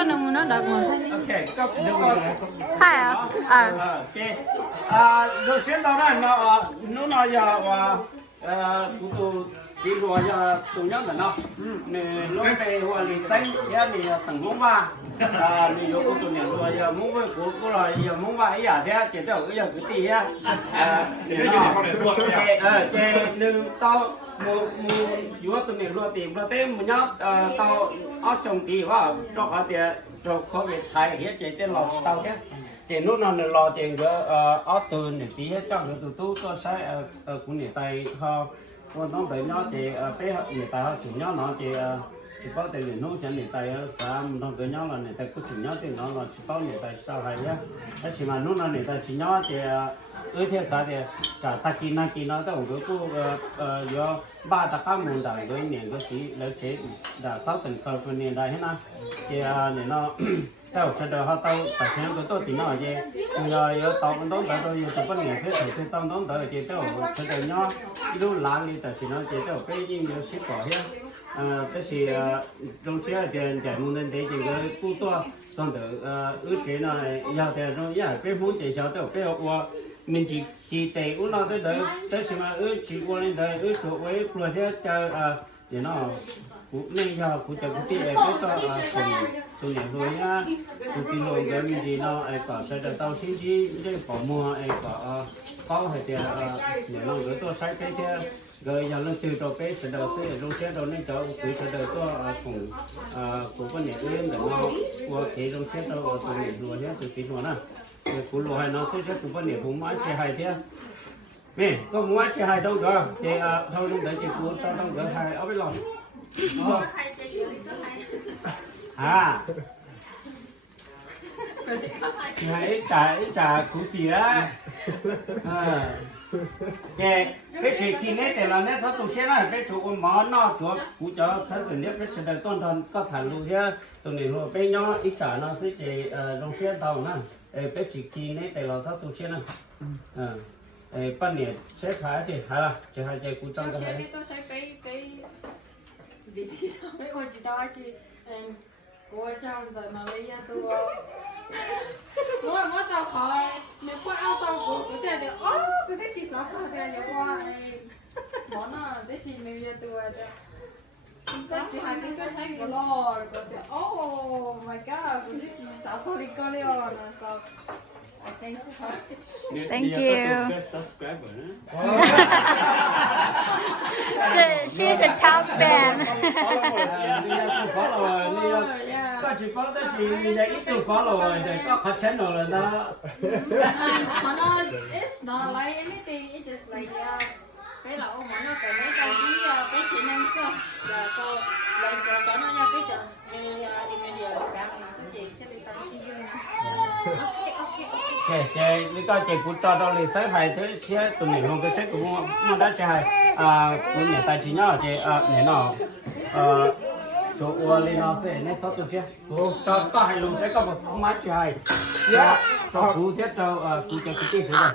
cho nó muốn nó đợi một thôi. Ok, cấp được rồi. Hai à? Ok. Đầu tiên đó là nó giờ cụ tụ chỉ rồi giờ tụ nhau là nó. Nè lúc này hoa lì xanh, ya lì sẵn mông ba. Lì yếu tụ này rồi giờ mông với cụ rồi giờ mông ba ấy à thế chỉ đâu cái giờ cái gì á. Để nó. Chế nương tao một yếu tụ này rồi tìm rồi thêm một nhóc tao ở trong tí quá, cho họ thì cho có việc thay hết chế tên lò tao thế. Chế nút nó lò chế cái ở từ này chỉ hết trong cái từ tu cho sai của người Tây họ còn nó tới nó chế bé người ta họ chủ nhau nó chế chỉ có tiền để nấu cho người Tây sao nó tới nhau là người ta cứ chủ nhau thì nó là chỉ có người Tây sao hay nhá thế chỉ mà nút nó người ta chỉ nhau thì thế sao thì cả ta kia nó tới một cái do ba ta cá mồn đại với miền cái gì lấy chế đã sáu tuần cơ phần miền đại hết na thì để nó tao sẽ đợi họ tao tại sao tôi tìm nó vậy giờ tao cũng đón đợi tôi tao có nghề thế thì tao đón đợi chị tao sẽ đợi nhau lúc láng đi tại sao nó chị tao cái gì nhiều ship bỏ hết cái gì trong xe trên chạy muốn đến đấy thì cái cú to xong đợi ước chế này giờ thì rồi giờ cái muốn chị sao tao cái họ mình chỉ tệ uống nó tới đợi tới xem mà ước chỉ qua lên đợi ước chỗ ấy rồi thế cho để nó cũng nên giờ cũng chẳng có tiền cái cho tụi này rồi nhá tụi tiền rồi cái mình gì nó có sẽ được tao xin gì để có mua có hay tiền để nó gửi tôi sai cái kia rồi giờ nó trừ cho cái sẽ được sẽ rồi sẽ rồi nên cho cứ sẽ được cho cũng có những cái để nó qua cái rồi sẽ cho tụi này rồi nhá tụi tiền rồi nè cũng rồi nó sẽ cũng có những cũng máy xe hay thế nè có máy xe hay đâu cơ thì thôi lúc đấy thì cũng cho trong cái hay ở bên lòng hãy trả cú xì á cái chuyện khi nét thì là nét sao tụi xe này cái chủ món nó chúa cú cho thân sự nét cái sự đời tôn thần có thằng luôn thế tụi này rồi cái nhỏ ít trả nó sẽ chỉ đồng xe tàu nè cái chuyện khi nét thì là sao tụi xe này ban nhiệt sẽ phải thì hay là chỉ hai cái cú trong cái này vì gì đâu mấy cô chỉ tao chỉ cô trong giờ nó lấy ra tôi mỗi tao khỏi nếu qua ao tao cũng có thể được cứ thế chỉ sáu thôi thì nếu qua món nào thế chỉ lấy ra tôi cái chỉ hai cái sai của lo có thể oh my god cứ thế chỉ sáu thôi đi coi đi rồi nó Thank you. She's a top fan. Có chỉ có tới chỉ là ít từ follow rồi có phát channel rồi đó. It's not like anything. It's just like cái là ông nó cái mấy cái chị năng sao. Giờ cô lại cho nó ra cái chợ như India cả mình sẽ gì cái đi tao chi dương. Chị lý do chị cũng cho đâu thì sẽ phải thế chứ tụi mình không có sách cũng mua đã chạy cũng nhà tài chính nhau chị này nó chỗ lên nó sẽ nét sáu tuần chưa cho hai luôn sẽ có một máy chạy cho cú thiết cho cú cho cái gì rồi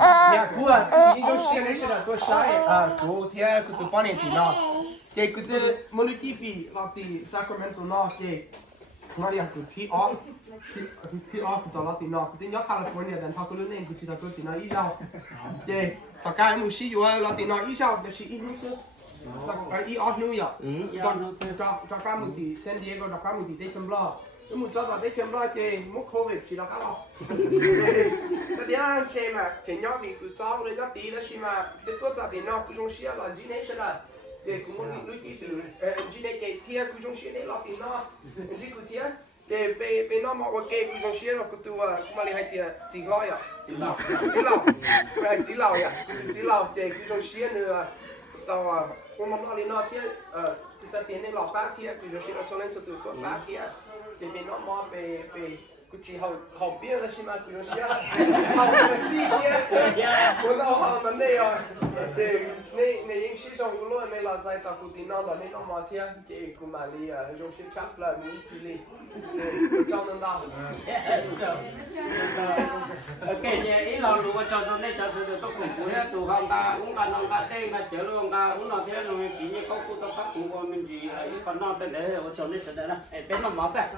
呀，姑啊，你就写的是了，多啥呀？昨天กูตัวป้อนเนี่ยจีน่ะเจ้กูตัวมันรู้ที่ปีเราที่ซัคราเมนโตน่ะเจ้มาเรียกกูที่ออฟกูตัวเราที่น่ะกูที่ยอดแคลิฟอร์เนียแต่พอกูรู้เนี่ยกูที่ตัวที่น่ะอีเจ้าเจ้ปากกาหนูชี้อยู่เราที่น่ะอีเจ้าแต่ชี้อีนู้ซึ่งอีออฟนิวยอร์กจากการมึงที่ซานดิเอโกจากการมึงที่เดชัมบลาแล้วมึงจะได้เชัมบลาเจ้มุกโควิดที่เราการเราแต่เดี๋ยวเจ้มาเจ้าเนี่ยมีกูจ้างเลยนะตีแล้วใช่ไหมเจ้าตัวจะตีน่ะกูจงเชียร์หลังจีเนชั่นละเจ้กูมันรู้ที่สุดจีเนเกเทียกูจงเชียร์เนี่ยหลังตีน่ะจีกูเทียเจ้ไปน่ะมาว่าเกกูจงเชียร์แล้วกูตัวกูมาเลยให้เตี้ยจีเหล่าอ่ะจีเหล่าอ่ะจีเหล่าเจ้กูจงเชียร์เนี่ยต่อกูมันอะไรน่ะเทียกูจะตีเนี่ยหลังป้าเทียกูจงเชียร์แล้วชนเล่นสุดตัวป้าเทียเจ้ไปน่ะมาไปกูจี好别的是吗？กูจงเชียร์好的事业我老好的那样对你应西上无论你老在到กูตีน่ะแล้ว你น่ะมาเทียเจ้กูมาเลยอ่ะจงเชียร์ชักแล้วมีทีเลยจ้องนั่นดาวok chị ý là lúa cho nên cho sự được tốt của hết tụ không ta uống ta nông ta đây ta chở luôn ta uống nó thế rồi chỉ như có cụ tao phát cũng qua mình chỉ còn non tên đấy ở chỗ này sẽ đấy là tên nó máu sạch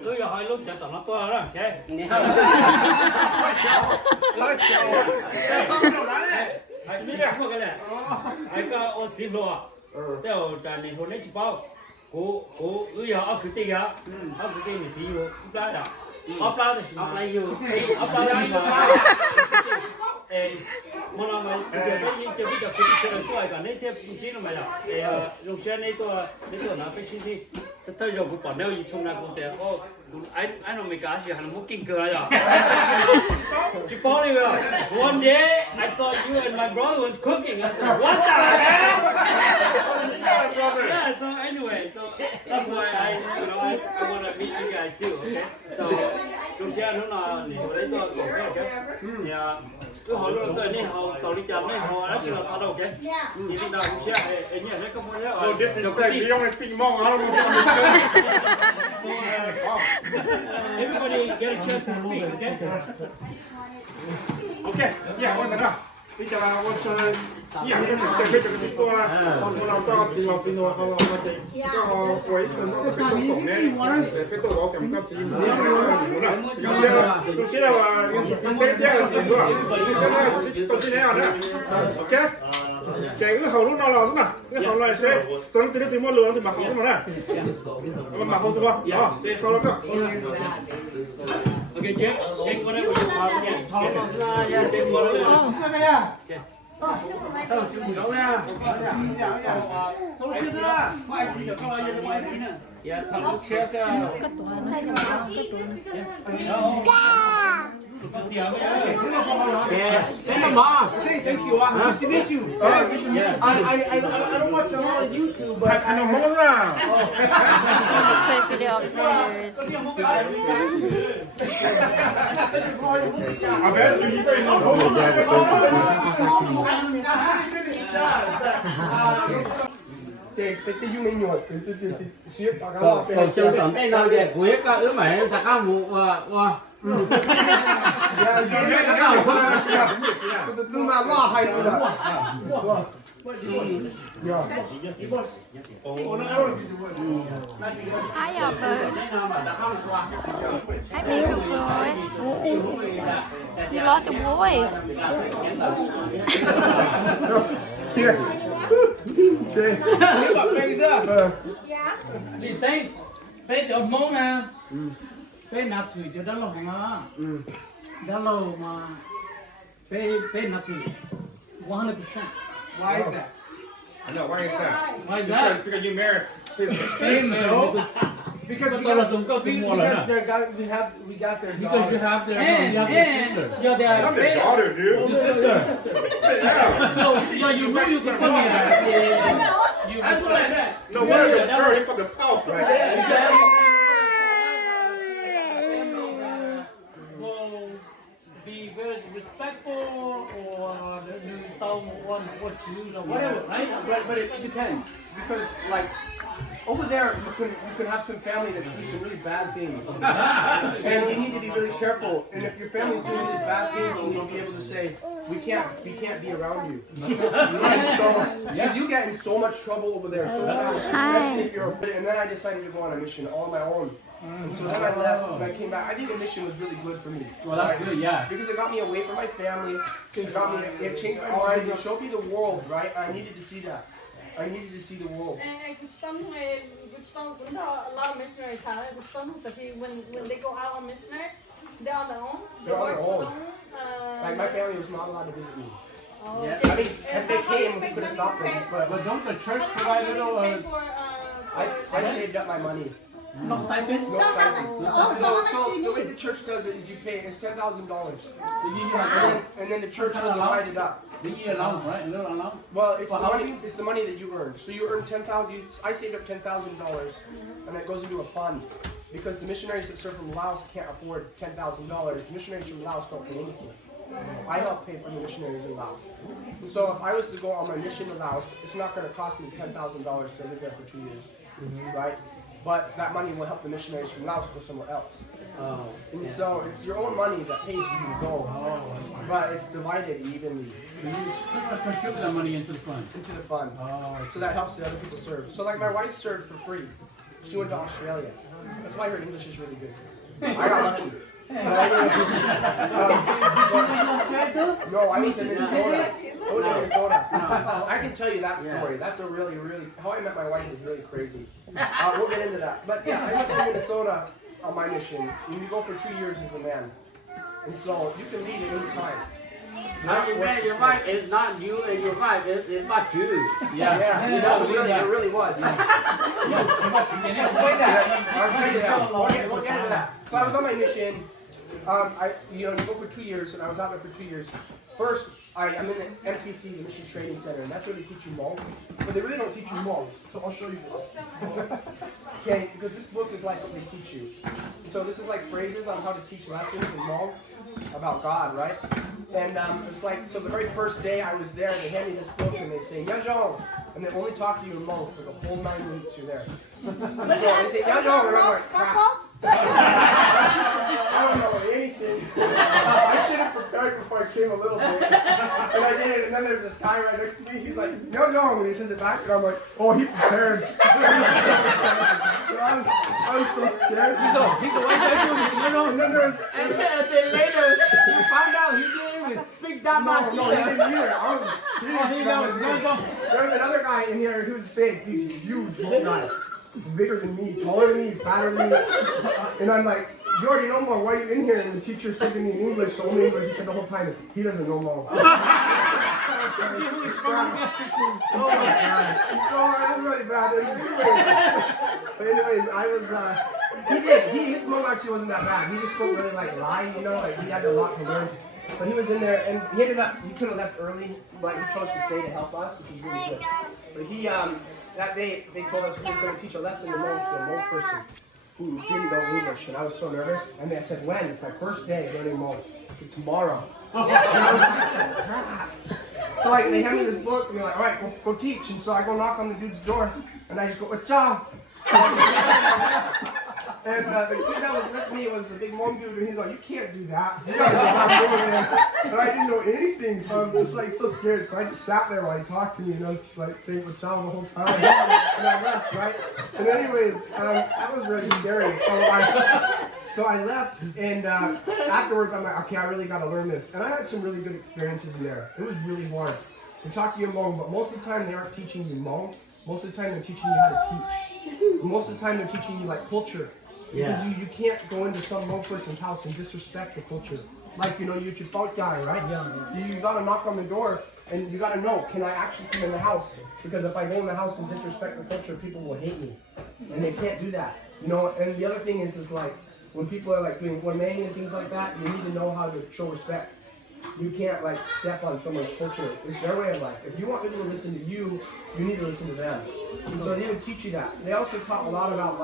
giờ hai lúc chả tao nó to rồi chứ ai biết cái này ai có ô chim lo theo trả này hôm nay chỉ bao cố giờ ở cái tiền ở cái tiền thì thiếu upload à upload thì upload thì mà mà nó cái bây giờ cái tôi cái này theo chỉ là mày à dùng xe này tôi nó phải xin đi tôi dùng cái bản đâu gì chung là cũng được anh nó mới cá gì hắn muốn kinh cười rồi chỉ bảo đi rồi one day I saw you and my brother was cooking I said what the hell yeah so anyway so that's why I want to meet you guys too okay so dùng xe nó là để tôi cũng cái yeah cứ hỏi luôn tôi này họ tàu đi chậm này họ đó chỉ là tao đâu cái gì đi đâu cũng xe ấy nhỉ nó không có thế rồi This is like you don't speak Hmong. I don't know what everybody get a chance to speak okay Okay, yeah, one minute. Bây giờ là một số nhà cái cái cáiตัวของเราก็จีนเราจีนเราเขาก็quấy từ nó cái tổng tổng này cáiตัวcó cảm giácจีนnó là有些là一些这样的是吧？有些呢都是那样的。OK， cái hầu lúc nào là gì mà cái hầu này sẽ chẳng từ từ mua lừa thì mà không mà này mà không sao đó cái hầu đó okay check qua đây check qua đây tao chụp đâu nha tôi chưa ra mai xí được coi giờ mai xí nữa dạ thằng chia xe cái tuổi nó cái tuổi có gì không vậy cái nó mà Thank you. Good to meet you. I don't watch a lot of YouTube, but I know more now. quay video thì I bet you guys know. cái dung này nhột từ siab còn chưa còn cái nào để cuối cả ứ mày ta cao mù wow nhưng mà lo hay rồi ai à bự ai biết được rồi you lost your voice đi xem bé cho món à bé nạp thủy cho đó lâu mà đó lâu mà bé nạp thủy 100%. Why is that? I know, why is that? Why is that? Because you married his Bé married because we got their because you have their sister. Yeah, they are I'm the daughter, dude. your sister. Yeah. So yeah, you knew you could come here. That's what I meant. No wonder the girl from the South, right? Will be very respectful or you don't want what you or whatever, right? But it depends because like over there you could have some family that do some really bad things, and you need to be really careful. And if your family's doing these bad things, you need to be able to say we can't be around you. Right? So because you get in so much trouble over there, so especially if you're. And then I decided to go on a mission all on my own. And so then I left, when I came back, I think the mission was really good for me. Well, that's good, yeah. Because it got me away from my family, it changed my mind, it showed me the world, right? I needed to see that. I needed to see the world. A lot of missionaries have it. When they go out on missionary, they're on their own. They're on their own. Like my family was not allowed to visit me. Oh, Yeah. I mean, if they came, we could have stopped them. But don't the church provide it or I saved up my money. no stipend? No stipend. So the way the church does it is you pay, it's $10,000. And then the church will divide it up. The year allowance, right? A little allowance. Well, For it's the money that you earn. So you earn $10,000. I saved up $10,000, and that goes into a fund because the missionaries that serve from Laos can't afford $10,000. The missionaries from Laos don't pay anything. I help pay for the missionaries in Laos. So if I was to go on my mission to Laos, it's not going to cost me $10,000 to live there for 2 years, right? but that money will help the missionaries from Laos go somewhere else. Oh. And so it's your own money that pays for you to go, but it's divided evenly So you contribute that money into the fund. into the fund. Oh, So that helps the other people serve. So like my wife served for free. She went to Australia. That's why her English is really good. I got lucky. No, I went to Minnesota. I went to Minnesota. I can tell you that story. That's a really, how I met my wife is really crazy. We'll get into that. But yeah, I went to Minnesota on my mission. You go for 2 years as a man. And so you can leave at any time. Your wife is not you, and your wife is not you. Yeah, it really was. Yeah. We'll get into that. So I was on my mission. You go for 2 years, and I was out there for 2 years. First, I'm in the MTC, the Mission Training Center, and that's where they teach you Hmong. But they really don't teach you Hmong. So I'll show you this. Okay, because this book is like what they teach you. So this is like phrases on how to teach lessons in Hmong about God, right? And it's like, so the very first day I was there, they hand me this book and they say, Yajong, and they only talk to you in Hmong for the whole 9 weeks you're there. So they say, Yajong, and I'm like, crap. I don't know anything. I should have prepared before I came a little bit. And I did it, and then there's this guy right next to me, he's like, Yajong, and he says it back, and I'm like, oh, he prepared. So I was so scared. He's a white guy, And then there's... And then later, you found out he didn't even speak that much. No, he didn't either. There's another guy in here who's big. He's a huge old guy. Bigger than me, taller than me, fatter than me. And I'm like, you already know more. Why are you in here? And the teacher said to me in English, the only English he said the whole time is, he doesn't know more. Oh my God. So it was really bad. Anyways, I was, his mom actually wasn't that bad. He just spoke really like lying, like he had a lot to learn. But he was in there, and he could have left early, but he chose to stay to help us, which was really good. But he, that day, they told us we were going to teach a lesson to a Hmong person who didn't know English, and I was so nervous. And I said, when? It's my first day learning Hmong. Tomorrow. And I was like, crap. So they hand me this book, and they're like, all right, go teach. And so I go knock on the dude's door, and I just go, ciao. And the kid that was with me was a big Hmong dude, and he's like, you can't do that. You gotta know how to do it. And I didn't know anything, so I'm just so scared. So I just sat there while he talked to me, and I was saying for ciao the whole time. And I left, right? And anyways, that was really scary. So I left, and afterwards I'm like, okay, I really gotta learn this. And I had some really good experiences in there. It was really hard. They talk to you in Hmong, but most of the time they aren't teaching you Hmong. Most of the time they're teaching you how to teach. Most of the time they're teaching you culture. Because you can't go into some Hmong person's house and disrespect the culture. You're your guy, right? You gotta knock on the door, and you gotta know, can I actually come in the house? Because if I go in the house and disrespect the culture, people will hate me. And they can't do that. And the other thing is when people are doing Wamang and things like that, you need to know how to show respect. You can't step on someone's culture. It's their way of life. If you want people to listen to you, you need to listen to them. And so they would teach you that. They also taught a lot about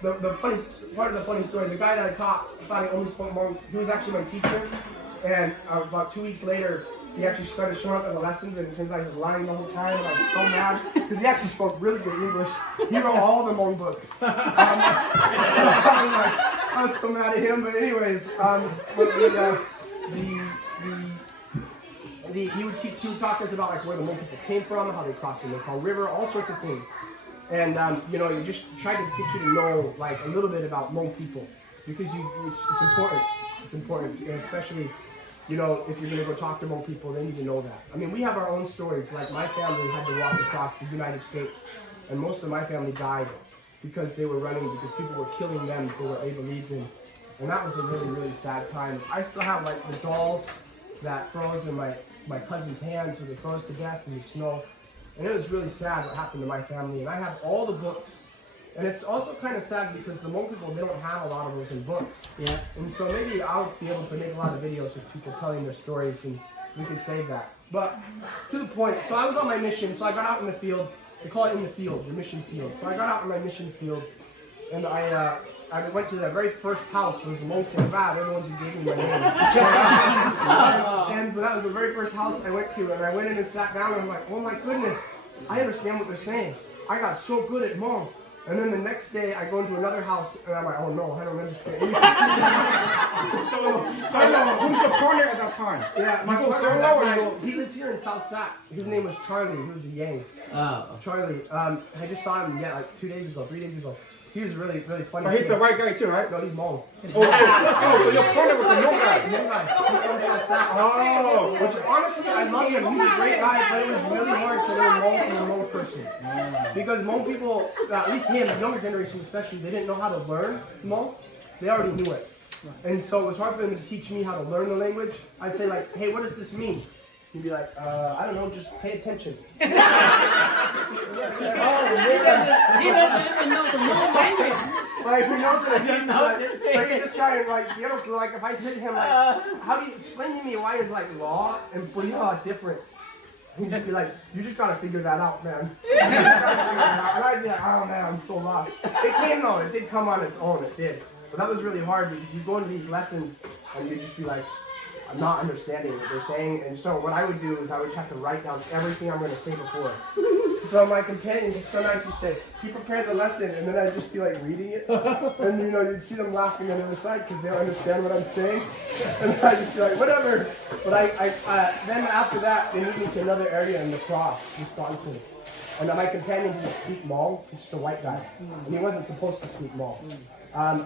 the funny part of the funny story, the guy that I thought he only spoke Hmong, he was actually my teacher, and about 2 weeks later, he actually started showing up at the lessons, and it turns out he was lying the whole time, and I was so mad, because he actually spoke really good English. He wrote all the Hmong books. I was so mad at him, but anyways, he would talk to us about where the Hmong people came from, how they crossed the Mekong River, all sorts of things. And you just try to get you to know a little bit about Hmong people, because it's important. It's important, and especially if you're going to go talk to Hmong people, they need to know that. I mean, we have our own stories. My family had to walk across the United States, and most of my family died because they were running, because people were killing them for what they believed in. And that was a really, really sad time. I still have the dolls that froze in my cousin's hands, so they froze to death in the snow. And it was really sad what happened to my family. And I have all the books. And it's also kind of sad because the Hmong people, they don't have a lot of those in books. Yeah. And so maybe I'll be able to make a lot of videos with people telling their stories, and we can save that. But to the point, so I was on my mission, so I got out in the field. They call it in the field, the mission field. So I got out in my mission field, and I went to the very first house. It was the Hmong siab. They're the ones who gave me my name. And so that was the very first house I went to, and I went in and sat down, and I'm like, oh my goodness, I understand what they're saying. I got so good at Hmong. And then the next day, I go into another house, and I'm like, oh no, I don't understand anything. So who's your partner at that time? Yeah, my You go partner at solo or that you time, he lives here in South Sac. His name was Charlie. He was a Yang. Charlie. I just saw him, like 3 days ago. He was really, really funny. But he's a white guy too, right? No, he's Hmong. Oh, so your partner was a no guy. He's from South Sac. Oh. Which honestly, I love him. He's a great guy, but it was really hard to learn Hmong from a Hmong person. Because Hmong people, at least him, the younger generation especially, they didn't know how to learn Hmong. They already knew it. And so it was hard for them to teach me how to learn the language. I'd say like, hey, what does this mean? He'd be like, I don't know, just pay attention. He doesn't even know the Hmong language. Like, he knows that I didn't know it. Like, he just try and like, you know, like if I said to him like, how do you explain to me why is like law and Buddha different? He'd just be like, you just gotta figure that out, man. You just gotta figure it out. And I'd be like, oh man, I'm so lost. It came though, it did come on its own, it did. But that was really hard because you go into these lessons and you just be like, I'm not understanding what they're saying. And so what I would do is I would have to write down everything I'm going to say before. So my companion just so nice, he said, he prepared the lesson, and then I'd just be like reading it. And you know, you'd see them laughing on the other side because they don't understand what I'm saying. And I'd just be like, whatever. But then after that, they moved me to another area in La Crosse, Wisconsin. And my companion didn't speak Hmong, he's just a white guy. And he wasn't supposed to speak Hmong.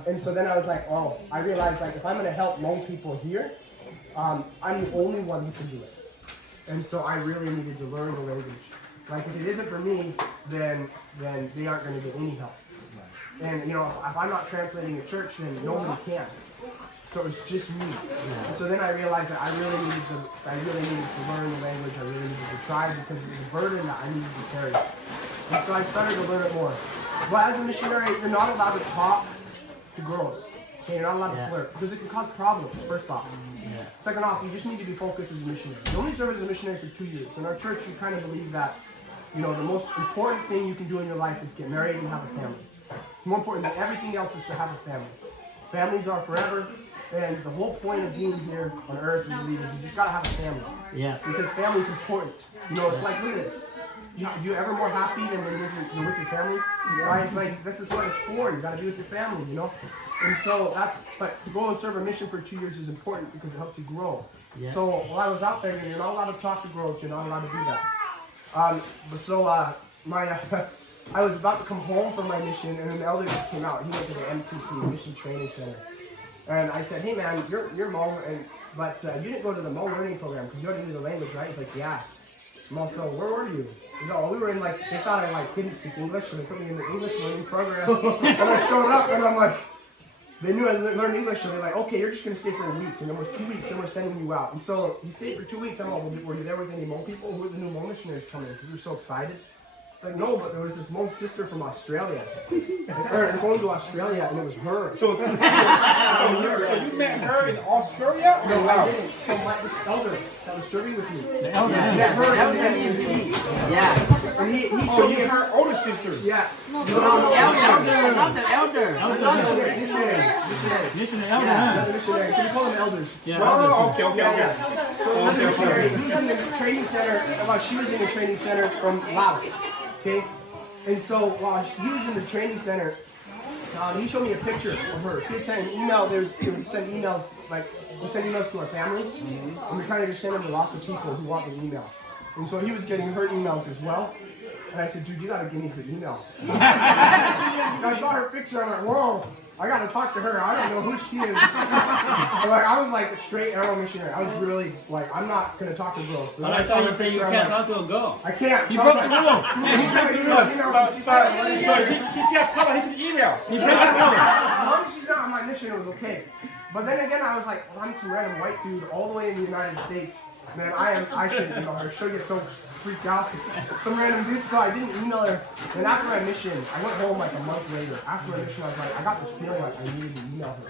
And so then I was like, oh, I realized like if I'm going to help Hmong people here, I'm the only one who can do it. And so I really needed to learn the language. Like if it isn't for me, then they aren't going to get any help. And you know, if I'm not translating a church, then nobody can. So it's just me. And so then I realized that I really needed to learn the language. I really needed to try because it was a burden that I needed to carry. And so I started to learn it more. But as a missionary, you're not allowed to talk to girls. Okay, you're not allowed to flirt because it can cause problems, first off. Second off, you just need to be focused as a missionary. You only serve as a missionary for 2 years. In our church, you kind of believe that, you know, the most important thing you can do in your life is get married and have a family. It's more important than everything else is to have a family. Families are forever, and the whole point of being here on earth, we believe, is you just gotta have a family. Yeah. Because family is important. You know, it's like, look at this. You ever more happy than when you're with your family? Right? It's like, this is what it's for. You gotta be with your family, you know? And so but to go and serve a mission for 2 years is important because it helps you grow. Yeah. So while I was out there, you're not allowed to talk to girls, you're not allowed to do that. I was about to come home from my mission, and an elder just came out. He went to the MTC, Mission Training Center. And I said, hey man, you're Hmong, but you didn't go to the Hmong learning program because you already knew the language, right? He's like, yeah. I'm also, where were you? He's like, oh, we were in like, they thought I like didn't speak English, so they put me in the English learning program. And I showed up, and I'm like, they knew I learned English, so they're like, okay, you're just going to stay for a week. And then we're 2 weeks, and we're sending you out. And so he stayed for 2 weeks. I'm like, were you there with any Hmong people? Who were the new Hmong missionaries coming? Because we were so excited. Like, no, but there was this Hmong sister from Australia. They're going to Australia, and it was her. So you met her in Australia? No, I didn't. From like this elder that was serving with me. The elder. Yeah, met her in the MTC. Yeah. And he showed me her older sister. Yeah. Not the elder. Missionary elder. So we call them elders. Yeah. Oh, okay. So he was in the training center. Well, she was in the training center from Laos. Okay? And so while he was in the training center, he showed me a picture of her. She had sent an email. We send emails to our family, and we kind of just send them to lots of people who want the email. And so he was getting her emails as well. And I said, dude, you gotta give me her email. I saw her picture. I'm like, whoa, I gotta talk to her. I don't know who she is. I was like a straight arrow missionary. I was really like, I'm not gonna talk to girls. But I thought you said you can't talk to a girl. I can't. You broke the rule. He can't tell her his email. As long as she's not on my mission, it was okay. But then again, I was like, well, I'm some random white dude all the way in the United States. Man, I shouldn't email her. She'll get so freaked out. Some random dude, so I didn't email her. And after my mission, I went home like a month later. After my mission, I was like, I got this feeling like I needed to email her.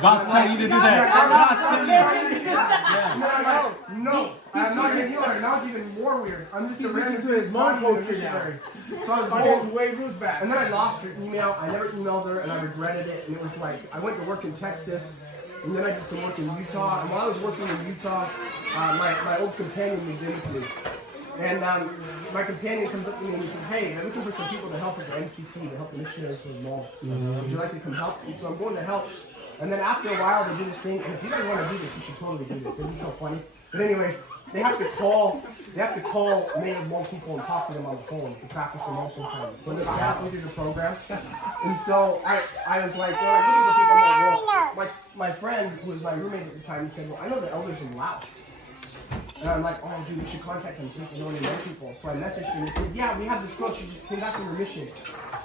God's telling you to do that. God's telling you to do that. And then I'm like, no, I'm not going to email her. Now it's even more weird. I'm just a random to his mom poetry now. So I was home. Way roots back. And then I lost her email. I never emailed her, and I regretted it. And it was like, I went to work in Texas. And then I did some work in Utah. And while I was working in Utah, my old companion moved in with me. And my companion comes up to me and he says, hey, I'm looking for some people to help with the MTC, to help the missionaries for the mall. Would you like to come help? And so I'm going to help. And then after a while, they do this thing. And if you guys want to do this, you should totally do this. It'd be so funny. But anyways, they have to call maybe more people and talk to them on the phone to practice them all sometimes. When they're halfway through the program. And so I was like, well, I need the people that well, my friend, who was my roommate at the time, he said, well, I know the elders in Laos. And I'm like, oh, dude, we should contact them, see if they know any more people. So I messaged him and he said, yeah, we have this girl, she just came back from her mission.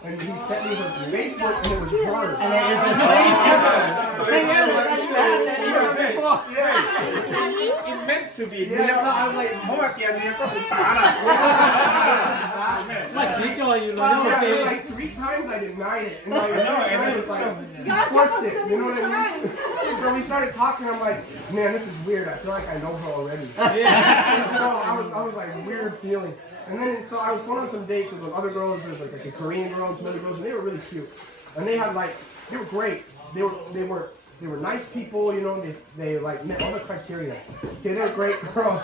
And he sent me her Facebook, and it was hers. And it was It meant to be. Yeah, I was like, like 3 times I denied it. And I was like, you forced it, you know what I mean? So we started talking, I'm like, man, this is weird. I feel like I know her already. So I was like, weird feeling. And then, so I was going on some dates with other girls. There was like a Korean girl and some other girls, and they were really cute. And they had they were great. They were nice people, you know. They like met all the criteria. Okay, they were great girls.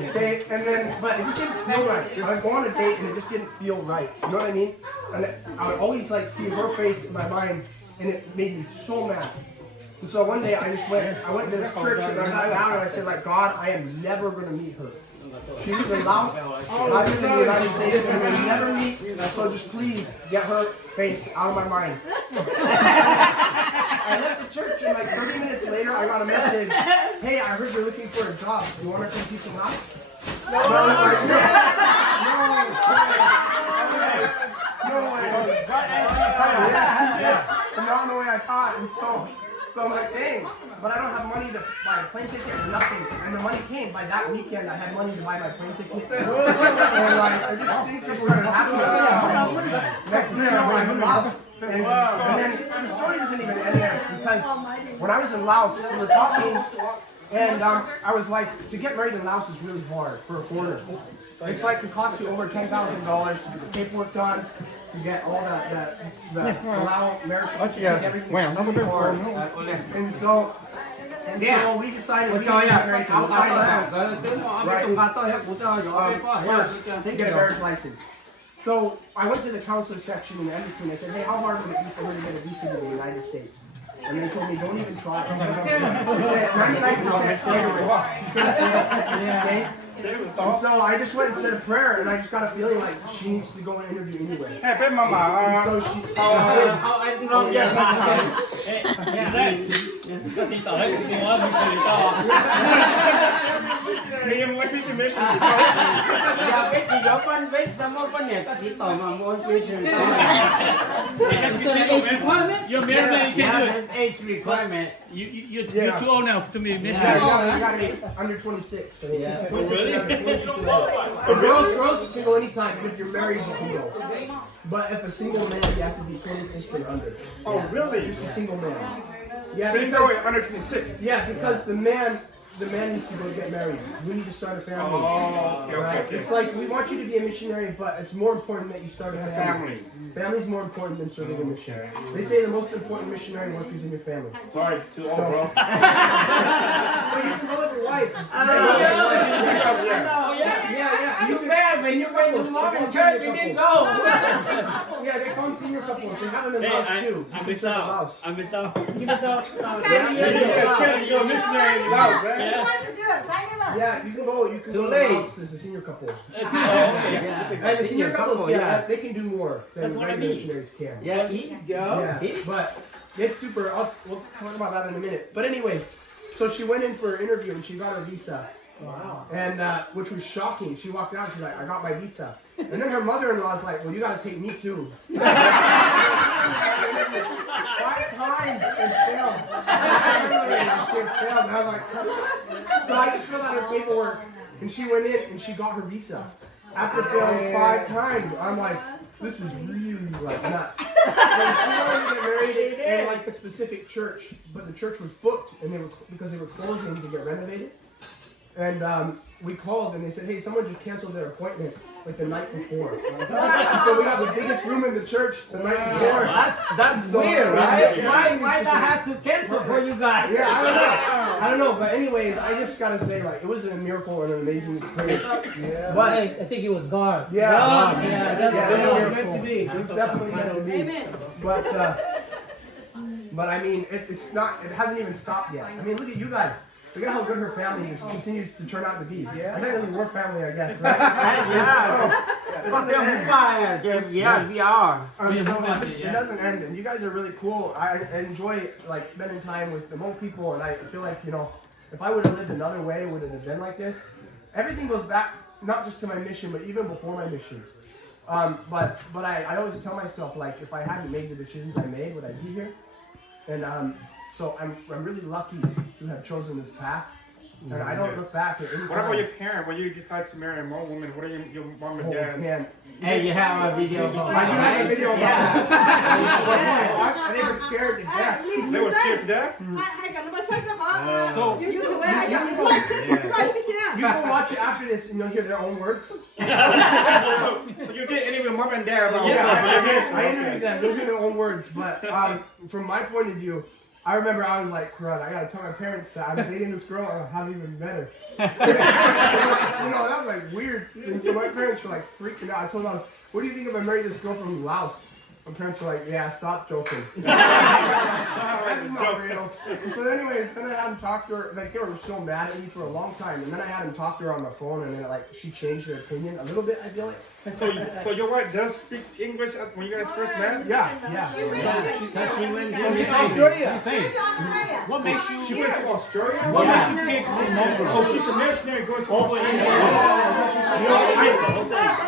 Okay, and then, but it just didn't feel right. I would go on a date and it just didn't feel right. You know what I mean? And I would always like see her face in my mind, and it made me so mad. And so one day I went to this church and I got down and I said, like, God, I am never gonna meet her. She was in Laos, I was in the United States, and we'll never meet, so just please get her face out of my mind. I left the church, and like 30 minutes later, I got a message, hey, I heard you're looking for a job. Do you want to come teach some house? No, not the way I thought, and so I'm like, dang, but I don't have money to buy a plane ticket or nothing. And the money came. By that weekend, I had money to buy my plane ticket. And like, I just think people were happy. Next thing you know, I'm in Laos. And then the story doesn't even end there, because when I was in Laos, we were talking, and I was like, to get married in Laos is really hard for a foreigner. It's like it costs you over $10,000 to get the paperwork done, to get all the Lao American, everything. And so we decided we would get married outside the house. First, get a marriage license. So I went to the counselor section in the embassy and I said, hey, how hard would it be for her to get a visa to the United States? And they told me, don't even try. They said 99% she's going to okay? And so I just went and said a prayer, and I just got a feeling like she needs to go and interview anyway. Hey, baby mama. So she. You're married, you can't do it. Age requirement. You're too old now to be missionary. I got it under 26. So yeah. Girls can go anytime, but if you're married, you can go. But if a single man, you have to be 26 and under. Oh, really? Just a single man. Yeah, Single and under 26. Yeah, because the man needs to go get married. We need to start a family. Oh, okay. It's like, we want you to be a missionary, but it's more important that you start a family. Family's more important than serving a mission. They say the most important missionary work is in your family. Sorry, too old, bro. But you can go with your wife. Yeah. You married when you went to Mormon church, you didn't go. Yeah, they call them senior couples. They have them in Laos too. I missed out. You're a missionary in Laos, right? He wants to do it. Sign him up. Yeah, you can go. You can go to Laos as a senior couple. And the senior couples, they can do more than regular missionaries can. Yeah, go. Yeah, but it's super. We'll talk about that in a minute. But anyway, so she went in for an interview and she got her visa. Wow. And which was shocking. She walked out. She's like, "I got my visa." And then her mother-in-law's like, "Well, you got to take me too." 5 times and failed. She had failed. And I was like, so I just filled out her paperwork, and she went in and she got her visa after failing 5 times. I'm like, this is really like nuts. And she wanted to get married in like a specific church, but the church was booked, and because they were closing to get renovated. And we called and they said, hey, someone just canceled their appointment. like the night before. So we got the biggest room in the church the night before. That's weird, right? Why that has to cancel for you guys? Yeah, I don't know. But anyways, I just gotta say, like, it was a miracle and an amazing experience. Yeah. But I think it was God. yeah, God, yeah, that's it was meant to be. It was definitely meant to be. Amen. But I mean, it's not. It hasn't even stopped yet. I mean, look at you guys. Look at how good her family just continues to turn out to be. Yeah. I think really we're family, I guess, right? Yeah, we are. So it doesn't end, and you guys are really cool. I enjoy like spending time with the Hmong people, and I feel like, you know, if I would have lived another way, would it have been like this? Everything goes back not just to my mission, but even before my mission. But I always tell myself, like, if I hadn't made the decisions I made, would I be here? And so I'm really lucky to have chosen this path, and I don't look back at any. What about your parents when you decide to marry a Hmong woman? What are your mom and dad? Man. Hey, you have a video about I have a video about it. Yeah. They were scared to death. They were scared to death? So you go watch it after this and you'll hear their own words. So you did interview mom and dad about I interviewed them. Those are their own words. But from my point of view, I remember I was like, crud, I gotta tell my parents that I'm dating this girl and I haven't even met her. You know, that was like weird. And so my parents were like freaking out. I told them, what do you think if I married this girl from Laos? My parents were like, yeah, stop joking. That's not real. And so anyways, then I had him talk to her. Like, they were so mad at me for a long time. And then I had him talk to her on the phone, and then like she changed her opinion a little bit, I feel like. So your wife does speak English when you guys first met? Yeah. She went From Australia. What makes you? She went to Australia? What makes you pick Mongol? Oh, she's a missionary going to Australia.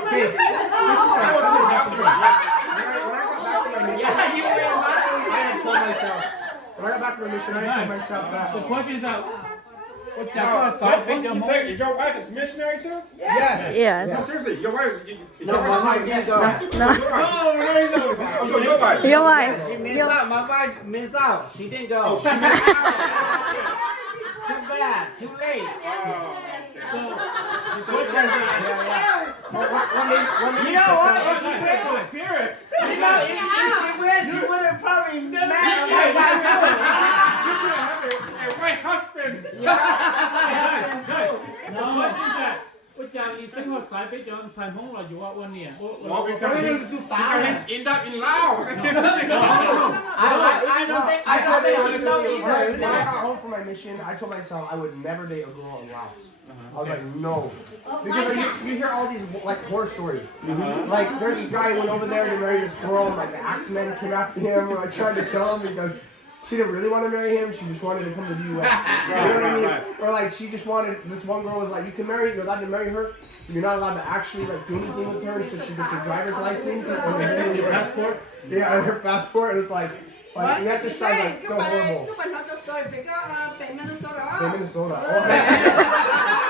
I was in the bathroom. Yeah, you were I had told myself, when I got back from the mission, I had told myself that. The question is that. You say, is your wife a missionary too? Yes. Yes. No, seriously, your wife is No, my wife didn't go. No. Oh, your wife. Your wife. She missed out. My wife missed out. She didn't go. Oh, she missed Too bad. Too late. You know what? If she went, Parents. you know, if she went, she would have probably married my wife. A white husband. No, what is that? 我讲你生活晒俾咗晒蒙來咗1 year. Well, because he's in that in Laos. I don't think he knows either. When I got home from my mission, I told myself I would never date a girl in Laos. I was like, no. Because you hear all these like horror stories. Like there's this guy who went over there to marry this girl, and like the Axemen came after him, or like tried to kill him because she didn't really want to marry him. She just wanted to come to the U.S. You know what I mean? Or like she just wanted. This one girl was like, you can marry. You're allowed to marry her. You're not allowed to actually like do anything with her until she gets her driver's license and her passport. Yeah, and her passport. And it's like that just sounds like so horrible. Minnesota.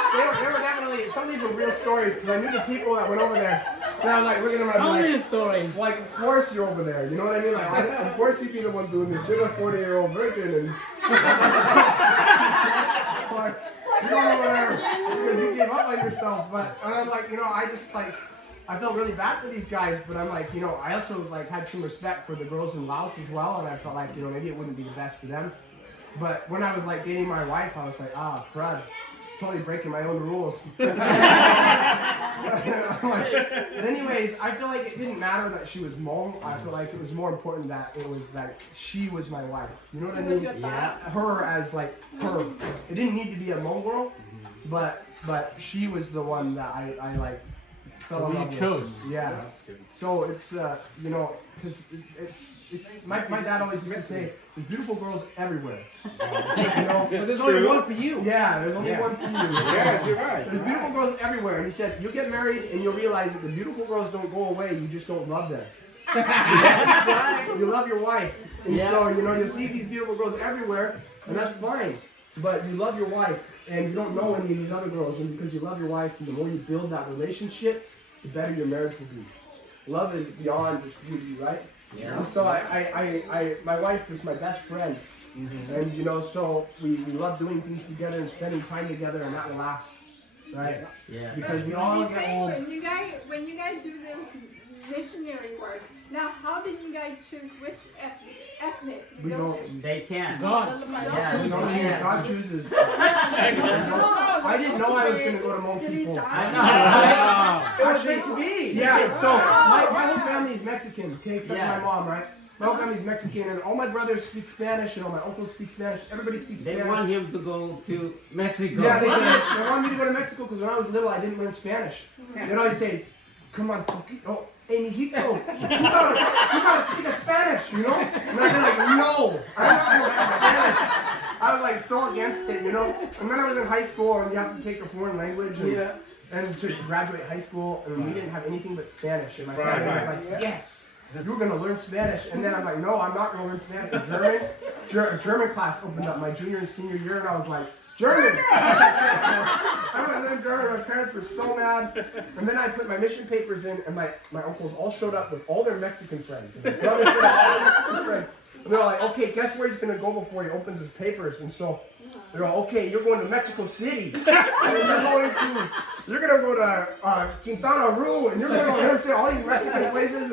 They were definitely, some of these were real stories because I knew the people that went over there. And I was like, look at them, Tell I'm me a like, story. like, of course you're over there. You know what I mean? Like, of course you'd be the one doing this. You're a 40-year-old virgin, and like, you're going over there because you gave up on yourself. But and I'm like, you know, I just like, I felt really bad for these guys, but I'm like, you know, I also like had some respect for the girls in Laos as well, and I felt like, you know, maybe it wouldn't be the best for them. But when I was like dating my wife, I was like, crud, totally breaking my own rules. But anyways, I feel like it didn't matter that she was Hmong. I feel like it was more important that it was that she was my wife. You know what I mean? Yeah. Her as like her. It didn't need to be a Hmong girl, but she was the one that I like fell in love with. chose. Yeah. So it's you know, because my dad always used to say there's beautiful girls everywhere. You know? But there's only one for you. Yeah, there's only one for you. Yeah, you're right. There's beautiful girls everywhere. And he said, you'll get married and you'll realize that the beautiful girls don't go away, you just don't love them. You love your wife. And so, you know, you'll see these beautiful girls everywhere, and that's fine. But you love your wife, and you don't know any of these other girls. And because you love your wife, the more you build that relationship, the better your marriage will be. Love is beyond just beauty, right? Yeah. And so my wife is my best friend. And you know, so we love doing things together and spending time together, and that will last. right? Yeah. Because we all When you get say old. when you guys do this missionary work, now how did you guys choose which ethnic you We go don't. to? They can't. God. Yeah, We don't choose. yeah. God chooses. I didn't know I was going to go to Hmong people. I know, right? It was meant to be. Yeah, so my whole family is Mexican, okay, except Yeah. my mom, right? My whole family is Mexican, and all my brothers speak Spanish, and all my uncles speak Spanish. Everybody speaks They Spanish. want him to go to Mexico. Yeah, they wanted me to go to Mexico because when I was little, I didn't learn Spanish. They'd always say, "Come on, poquito, hey, mijito, you gotta speak Spanish, you know?" And I'd be like, "No, I'm not gonna learn Spanish." I was like so against it, you know. And then I was in high school, and you have to take a foreign language, and to graduate high school, and we didn't have anything but Spanish. And my family was like, "Yes, you're gonna learn Spanish." And then I'm like, "No, I'm not gonna learn Spanish." German class opened up my junior and senior year, and I was like, "German!" I don't learn German. My parents were so mad. And then I put my mission papers in, and my uncles all showed up with all their Mexican friends. And my brother showed up with all their Mexican friends. And they're like, "Okay, guess where he's gonna go before he opens his papers?" And so they're all, "Okay, you're going to Mexico City, and you're gonna go to Quintana Roo, and you're going to learn all these Mexican places."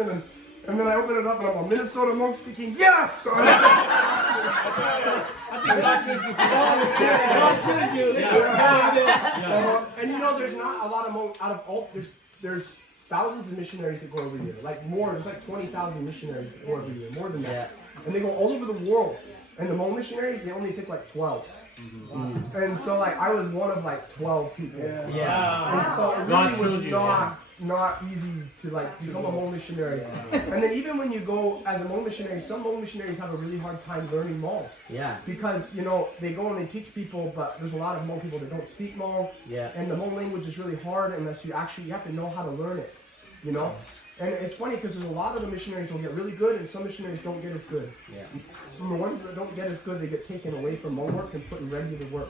And then I open it up, and I'm a Minnesota monk speaking. Yes. I think God chose you. God chose you. And you know, there's not a lot of Hmong out of all. There's thousands of missionaries that go every year. Like more, there's like 20,000 missionaries that go every year, more than that. Yeah. And they go all over the world. And the Hmong missionaries, they only pick like 12. And so like I was one of like 12 people. Yeah. And so it God really was chose you, not easy to like become a Hmong missionary. And then even when you go as a Hmong missionary, some Hmong missionaries have a really hard time learning Hmong. Yeah. Because, you know, they go and they teach people, but there's a lot of Hmong people that don't speak Hmong. Yeah. And the Hmong language is really hard unless you have to know how to learn it, you know? And it's funny because there's a lot of the missionaries will get really good and some missionaries don't get as good. Yeah. And the ones that don't get as good, they get taken away from Hmong work and put in regular work.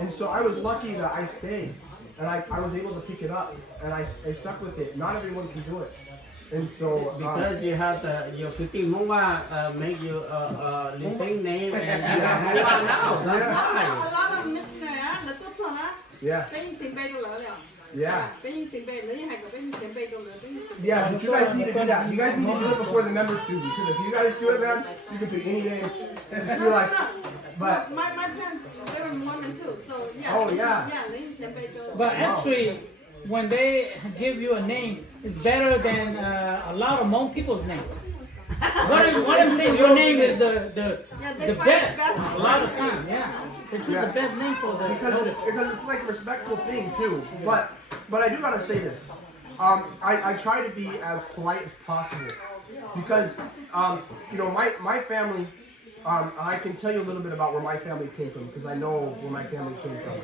And so I was lucky that I stayed and I was able to pick it up and I stuck with it. Not everyone can do it. And so Because you have your 50 Hmong make you living name and you have Hmong now. That's why. A lot of missionary là tốt hơn á. yeah. Bên tiền bê đâu lỡ rồi. Yeah. Bên tiền bê lấy hai cái bên tiền bê đâu lỡ. Yeah, but you guys need to do that. You guys need to do it before the members do, because if you guys do it, man, you can pick any name. And just be like, but My parents, they were Mormon too, so yeah. Oh, yeah. Yeah, lấy tiền bê đâu. But actually, when they give you a name, it's better than a lot of Hmong people's name. What I'm saying, your name is the best. A lot of times, yeah. They choose the best name for the because it's like a respectful thing too. But I do gotta say this. I try to be as polite as possible because you know my family. I can tell you a little bit about where my family came from because I know where my family came from.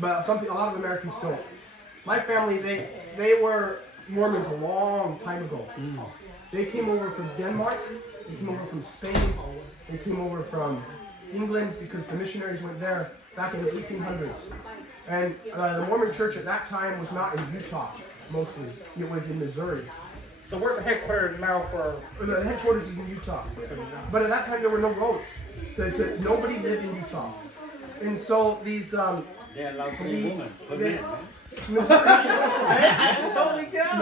But a lot of Americans don't. My family, they were Mormons a long time ago. They came over from Denmark. They came over from Spain. They came over from England because the missionaries went there back in the 1800s. And the Mormon church at that time was not in Utah, mostly. It was in Missouri. So where's the headquarters now for? The headquarters is in Utah. But at that time there were no roads. Nobody lived in Utah. And so these They allow 3 women. But men. So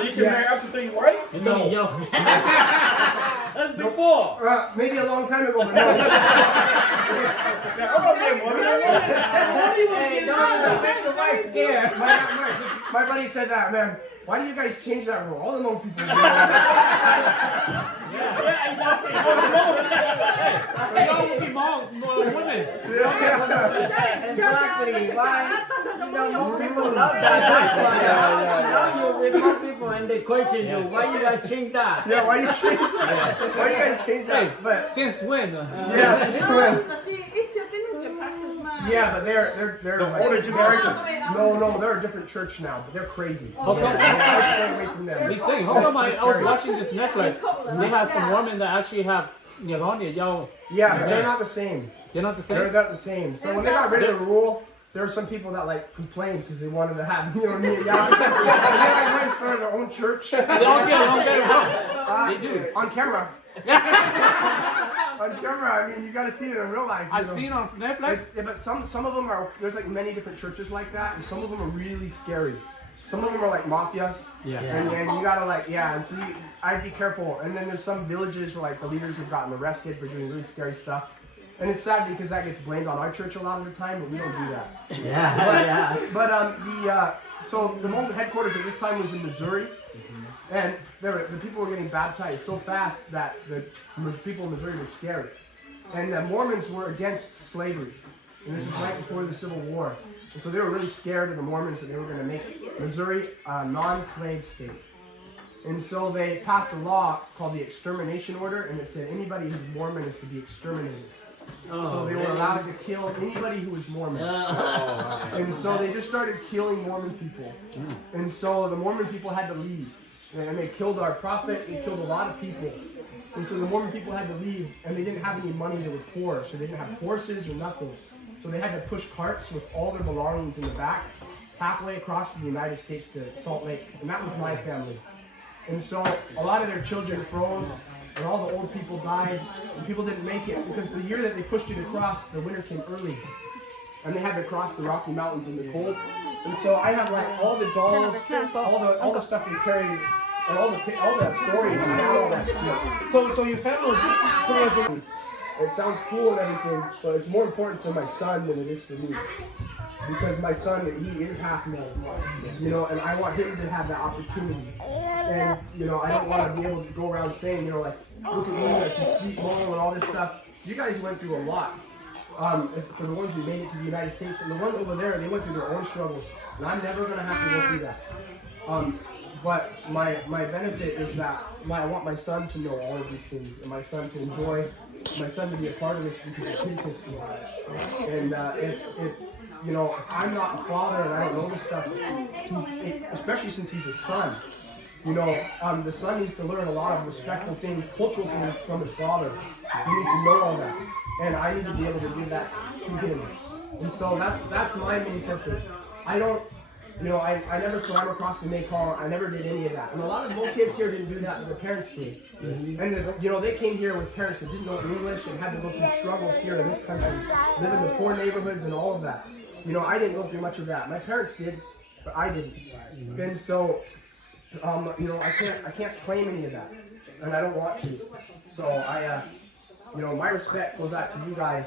you can marry up to 3 wives? No. That's before. Maybe a long time ago, but no. My buddy said that, man. Why do you guys change that rule? All the Hmong people do that. Yeah, exactly. They all will be more women. Exactly. Why? You know, more people love that. Now you're with more people and they question you. Why you guys change that? Yeah, why you change that? Why you guys change that? But Since when? yeah, since when? Yeah, but they're The like, older generation. no, they're a different church now, but they're crazy. How come? Stay away from them. He's saying, how come I was watching this Netflix? They have some women that actually have y'all. Yeah, but they're not the same. They're not the They're same. not the same. So when they got rid of the rule, there were some people that like complained because they wanted to have, you know what I mean? Yeah. And they like went and started their own church. They all get along very well. They do. On camera. On camera, I mean, you got to see it in real life. I've seen on Netflix. Yeah, but some of them are, there's like many different churches like that, and some of them are really scary. Some of them are like mafias. Yeah. And you gotta like, yeah, and so I'd be careful. And then there's some villages where like the leaders have gotten arrested for doing really scary stuff. And it's sad because that gets blamed on our church a lot of the time, but we don't do that. Yeah. But so the Hmoob headquarters at this time was in Missouri. And the people were getting baptized so fast that the people in Missouri were scared. And the Mormons were against slavery. And this was right before the Civil War. And so they were really scared of the Mormons that they were going to make Missouri a non-slave state. And so they passed a law called the Extermination Order, and it said anybody who's Mormon is to be exterminated. So they were allowed to kill anybody who was Mormon. And so they just started killing Mormon people. And so the Mormon people had to leave. And they killed our prophet, they killed a lot of people. And so the Mormon people had to leave, and they didn't have any money, they were poor, so they didn't have horses or nothing. So they had to push carts with all their belongings in the back, halfway across the United States to Salt Lake, and that was my family. And so a lot of their children froze, and all the old people died, and people didn't make it, because the year that they pushed it across, the winter came early. And they had to cross the Rocky Mountains in the cold. And so I have like all the dolls, all the stuff they carry, and all the stories and all that stuff. So your family was, it sounds cool and everything, but it's more important to my son than it is for me. Because my son, he is half man, you know, and I want him to have that opportunity. And, you know, I don't want to be able to go around saying, you know, like, look at me, like, you sweet mom and all this stuff. You guys went through a lot. For the ones who made it to the United States, and the ones over there, they went through their own struggles. And I'm never going to have to go through that. But my benefit is that I want my son to know all of these things, and my son to enjoy, my son to be a part of this because it's his history. And if you know, if I'm not a father and I don't know this stuff, especially since he's a son, you know, the son needs to learn a lot of respectful things, cultural things from his father. He needs to know all that. And I need to be able to give that to him. And so that's my main purpose. I don't, you know, I never swam across the Mekong. I never did any of that. And a lot of little kids here didn't do that, but their parents did. And, you know, they came here with parents that didn't know English and had to go through struggles here in this country, live in the poor neighborhoods and all of that. You know, I didn't go through much of that. My parents did, but I didn't. And so, you know, I can't claim any of that. And I don't want to. So you know, my respect goes out to you guys,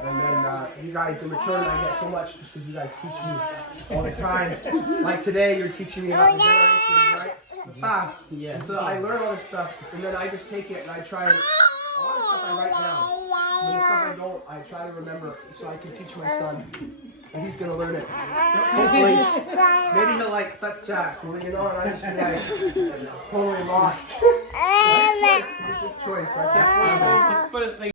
and then you guys in return I get so much just because you guys teach me all the time. Like today, you're teaching me about the generations, right? Yeah. And so I learn all this stuff, and then I just take it and I try and a lot of stuff I write down. And the stuff I don't, I try to remember so I can teach my son, and he's gonna learn it. Hopefully, maybe he'll like touch Jack, you know, and I just be like totally lost. It's his choice. So I can't blame him. But like,